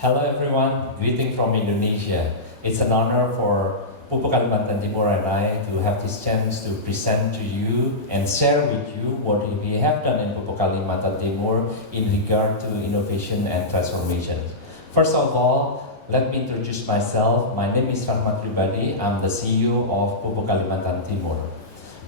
Hello everyone, greeting from Indonesia. It's an honor for Pupuk Kalimantan Timur and I to have this chance to present to you and share with you what we have done in Pupuk Kalimantan Timur in regard to innovation and transformation. First of all, let me introduce myself. My name is RAHMAD Pribadi. I'm the CEO of Pupuk Kalimantan Timur.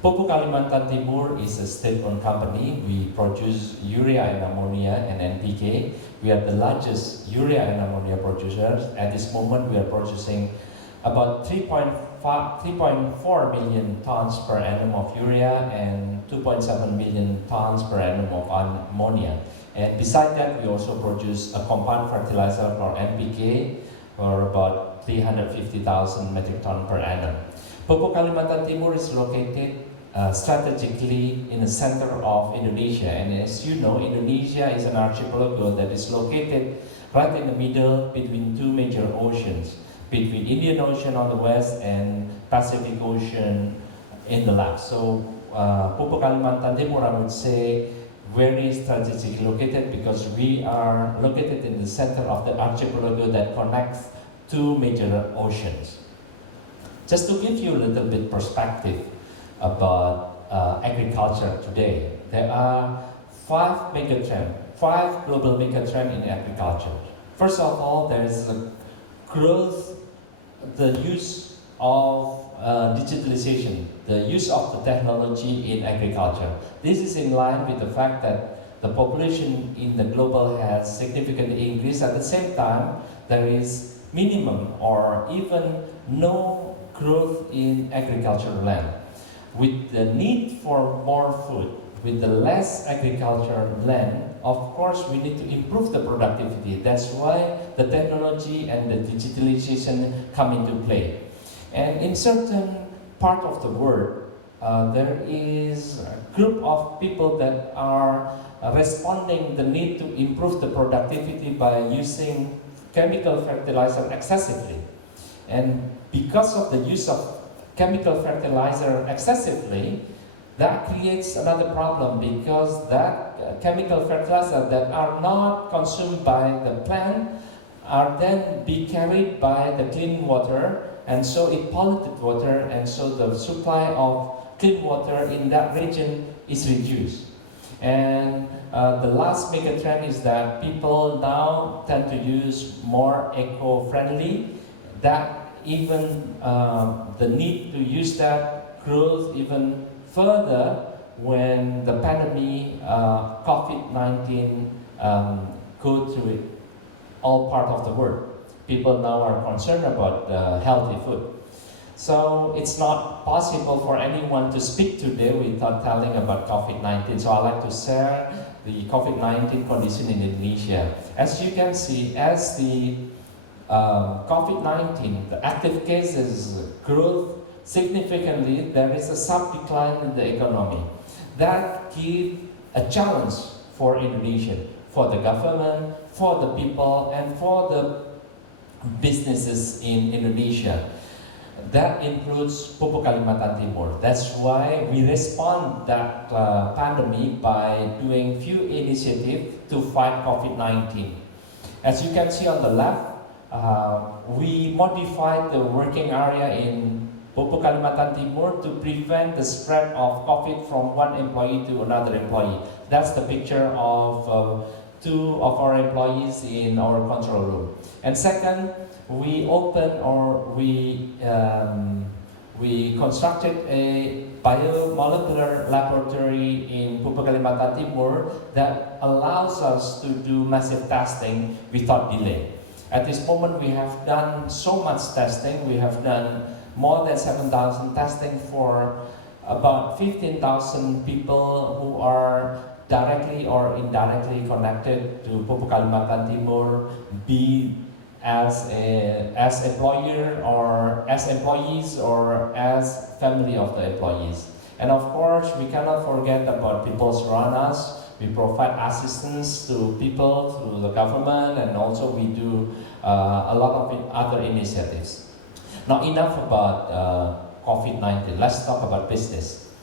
Pupuk Kalimantan Timur is a state-owned company. We produce urea and ammonia and NPK. We are the largest urea and ammonia producers. At this moment, we are producing about 3.4 million tons per annum of urea and 2.7 million tons per annum of ammonia. And beside that, we also produce a compound fertilizer or NPK for about 350,000 metric tons per annum. Pupuk Kalimantan Timur is located strategically in the center of Indonesia, and as you know, Indonesia is an archipelago that is located right in the middle between two major oceans, between Indian Ocean on the west and Pacific Ocean in the left. So Pupuk Kalimantan Timur, I would say, very strategically located because we are located in the center of the archipelago that connects two major oceans. Just to give you a little bit perspective about agriculture today, there are five global megatrends in agriculture. First of all, there is a growth, the use of digitalization, the use of the technology in agriculture. This is in line with the fact that the population in the global has significantly increased. At the same time, there is minimum or even no growth in agricultural land. With the need for more food, with the less agricultural land, of course we need to improve the productivity. That's why the technology and the digitalization come into play. And in certain part of the world, there is a group of people that are responding the need to improve the productivity by using chemical fertilizer excessively. And because of the use of chemical fertilizer excessively, that creates another problem because that chemical fertilizer that are not consumed by the plant are then be carried by the clean water, and so it polluted water, and so the supply of clean water in that region is reduced. And the last mega trend is that people now tend to use more eco-friendly. That even the need to use that grows even further when the pandemic, COVID-19, go through it, all part of the world. People now are concerned about healthy food. So it's not possible for anyone to speak today without telling about COVID-19. So I'd like to share the COVID-19 condition in Indonesia. As you can see, as the COVID-19, the active cases growth significantly, there is a sharp decline in the economy. That gives a challenge for Indonesia, for the government, for the people, and for the businesses in Indonesia. That includes Pupuk Kalimantan Timur. That's why we respond that pandemic by doing few initiatives to fight COVID-19. As you can see on the left, we modified the working area in Pupuk Kalimantan Timur to prevent the spread of COVID from one employee to another employee. That's the picture of two of our employees in our control room. And second, we opened or we constructed a biomolecular laboratory in Pupuk Kalimantan Timur that allows us to do massive testing without delay. At this moment, we have done so much testing. We have done more than 7,000 testing for about 15,000 people who are directly or indirectly connected to Pupuk Kalimantan Timur, be as employer or as employees or as family of the employees. And of course, we cannot forget about people around us. We provide assistance to people through the government, and also we do a lot of other initiatives. Now enough about COVID-19, let's talk about business.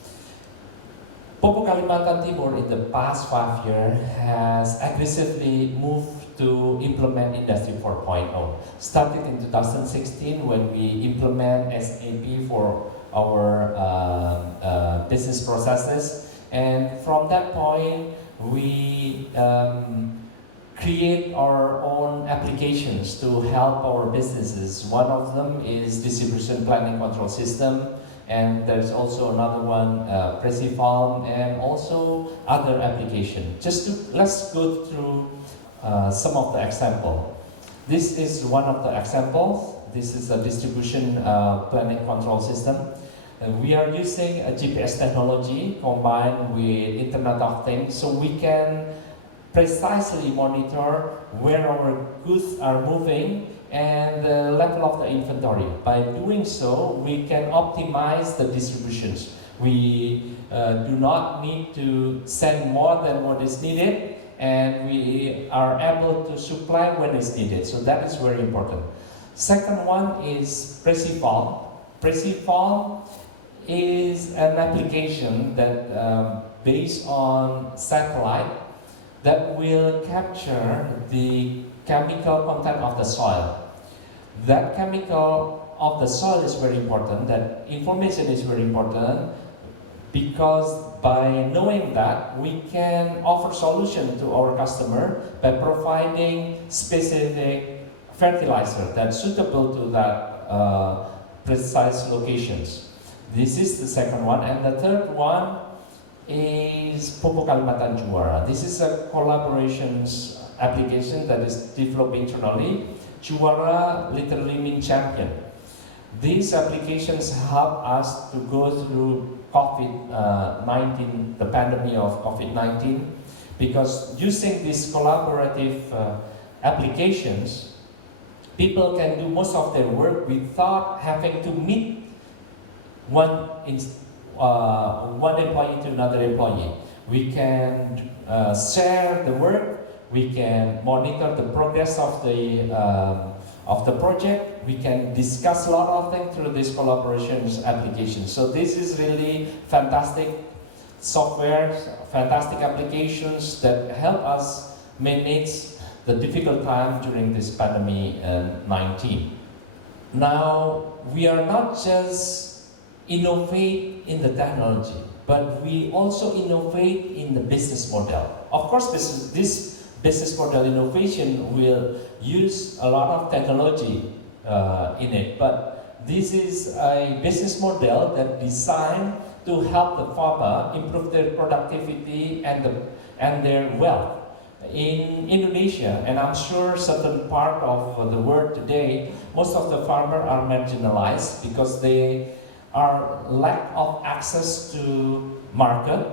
Pupuk Kalimantan Timur in the past 5 years has aggressively moved to implement Industry 4.0. Started in 2016 when we implement SAP for our business processes, and from that point we create our own applications to help our businesses. One of them is distribution planning control system, and there's also another one, Precipalm, and also other applications. Let's go through some of the example. This is one of the examples. This is a distribution planning control system. We are using a GPS technology combined with Internet of Things, so we can precisely monitor where our goods are moving and the level of the inventory. By doing so, we can optimize the distributions. We do not need to send more than what is needed, and we are able to supply when it's needed. So that is very important. Second one is Precipalm. Precipalm is an application that based on satellite that will capture the chemical content of the soil. That chemical of the soil is very important, that information is very important, because by knowing that, we can offer solution to our customer by providing specific fertilizer that's suitable to that precise locations. This is the second one, and the third one is Pupuk Kalimantan Juara. This is a collaborations application that is developed internally. Juara literally means champion. These applications help us to go through COVID-19, the pandemic of COVID-19, because using these collaborative applications, people can do most of their work without having to meet one employee to another employee. We can share the work, we can monitor the progress of the project, we can discuss a lot of things through this collaborations application. So this is really fantastic software, fantastic applications that help us manage the difficult time during this pandemic 19. Now, we are not just innovate in the technology, but we also innovate in the business model. Of course, this business model innovation will use a lot of technology in it, but this is a business model that designed to help the farmer improve their productivity and their wealth. In Indonesia, and I'm sure certain part of the world today, most of the farmers are marginalized because they are lack of access to market,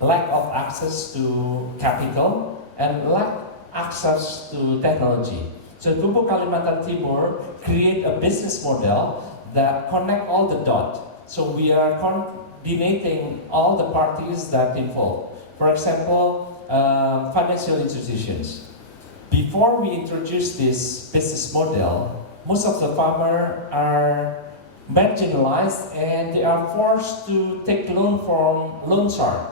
lack of access to capital, and lack access to technology. So Pupuk Kalimantan Timur create a business model that connect all the dots. So we are coordinating all the parties that involved. For example, financial institutions. Before we introduce this business model, most of the farmers are marginalized and they are forced to take loan from loan shark.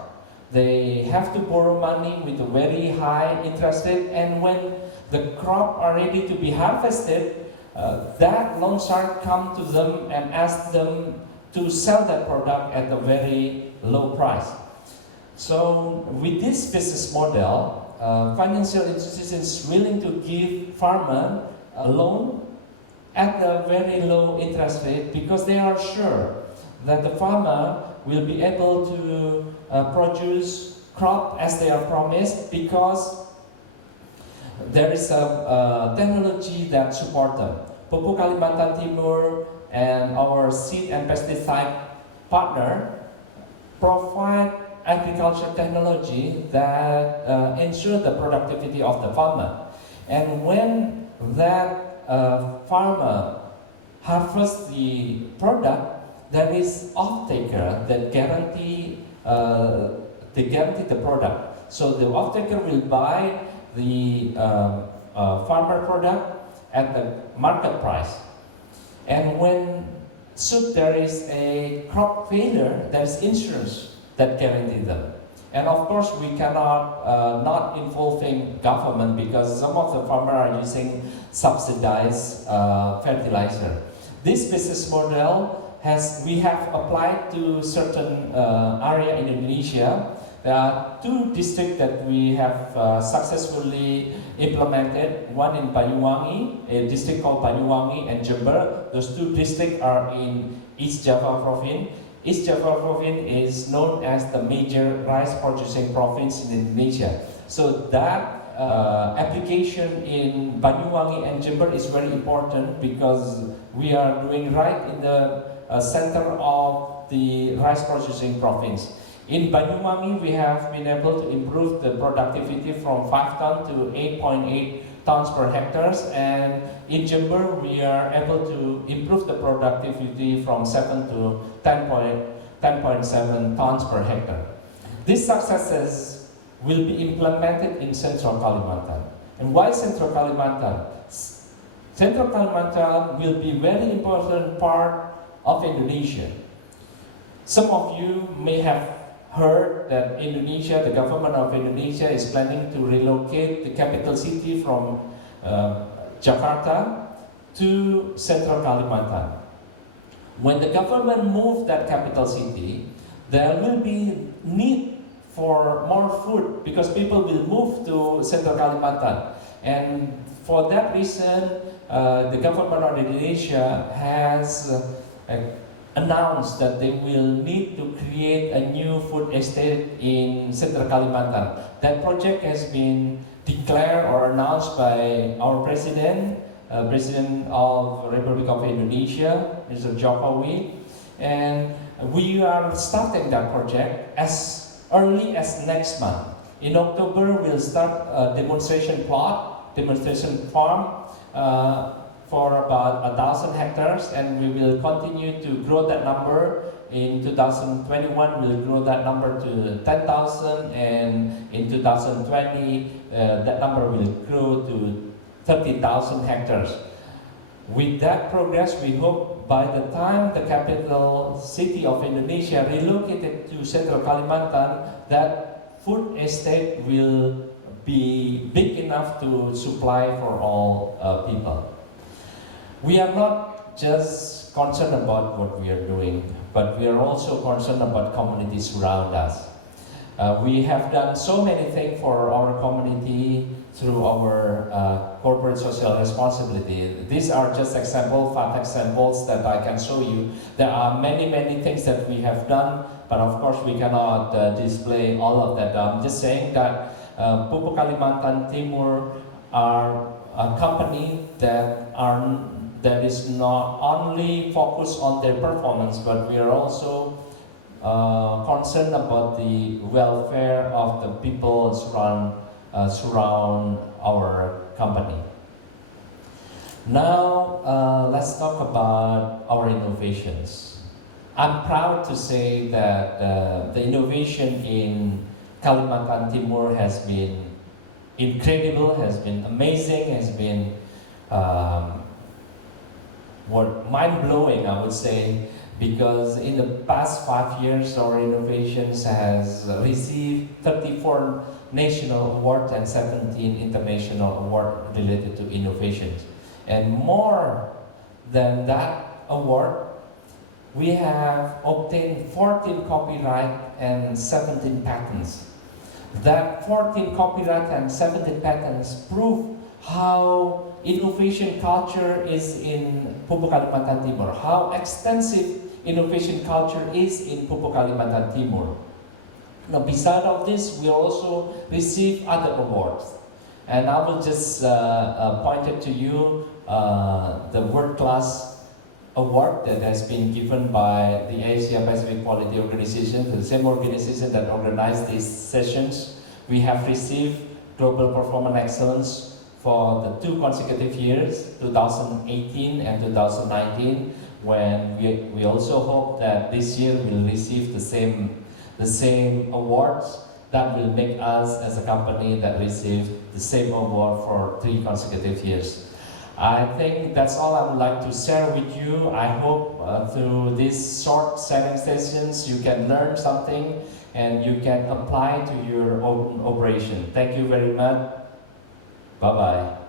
They have to borrow money with a very high interest rate, and when the crop are ready to be harvested, that loan shark come to them and ask them to sell that product at a very low price. So with this business model, financial institutions willing to give farmer a loan at a very low interest rate because they are sure that the farmer will be able to produce crop as they are promised, because there is a technology that supports them. Pupuk Kalimantan Timur and our seed and pesticide partner provide agriculture technology that ensure the productivity of the farmer. And when that farmer harvests the product, there is off-taker that guarantee the product. So the off-taker will buy the farmer product at the market price. And when should there is a crop failure, there is insurance that guarantee them. And of course, we cannot not involving government because some of the farmers are using subsidized fertilizer. This business model we have applied to certain area in Indonesia. There are 2 districts that we have successfully implemented. One in Banyuwangi, a district called Banyuwangi, and Jember. Those 2 districts are in East Java Province. East Java Province is known as the major rice producing province in Indonesia. So that application in Banyuwangi and Jember is very important because we are doing right in the center of the rice producing province. In Banyuwangi, we have been able to improve the productivity from 5 tons to 8.8 tons per hectare, and in Jember, we are able to improve the productivity from 7 to 10.7 tons per hectare. These successes will be implemented in Central Kalimantan. And why Central Kalimantan? Central Kalimantan will be very important part of Indonesia. Some of you may have heard that Indonesia, the government of Indonesia is planning to relocate the capital city from Jakarta to Central Kalimantan. When the government moves that capital city, there will be need for more food because people will move to Central Kalimantan. And for that reason, the government of Indonesia has announced that they will need to create a new food estate in Central Kalimantan. That project has been declared or announced by our President of the Republic of Indonesia, Mr. Jokowi, and we are starting that project as early as next month. In October, we'll start a demonstration farm for about 1,000 hectares, and we will continue to grow that number. In 2021, we'll grow that number to 10,000, and in 2020, that number will grow to 30,000 hectares. With that progress, we hope by the time the capital city of Indonesia relocated to Central Kalimantan, that food estate will be big enough to supply for all people. We are not just concerned about what we are doing, but we are also concerned about communities around us. We have done so many things for our community through our corporate social responsibility. These are just examples, 5 examples that I can show you. There are many things that we have done, but of course we cannot display all of that. I'm just saying that Pupuk Kalimantan Timur are a company that is not only focused on their performance, but we are also concerned about the welfare of the people surround our company. Now, let's talk about our innovations. I'm proud to say that the innovation in Kalimantan Timur has been incredible, has been amazing, has been mind-blowing, I would say, because in the past 5 years, our innovations has received 34 national awards and 17 international awards related to innovations. And more than that award, we have obtained 14 copyright and 17 patents. That 14 copyright and 17 patents prove how innovation culture is in Pupuk Kalimantan Timur, how extensive innovation culture is in Pupuk Kalimantan Timur. Now, beside of this, we also receive other awards. And I will just point it to you, the World Class Award that has been given by the Asia Pacific Quality Organization, the same organization that organized these sessions. We have received Global Performance Excellence for the 2 consecutive years, 2018 and 2019, when we also hope that this year we'll receive the same awards that will make us as a company that received the same award for 3 consecutive years. I think that's all I would like to share with you. I hope through these short sharing sessions, you can learn something and you can apply to your own operation. Thank you very much. Bye-bye.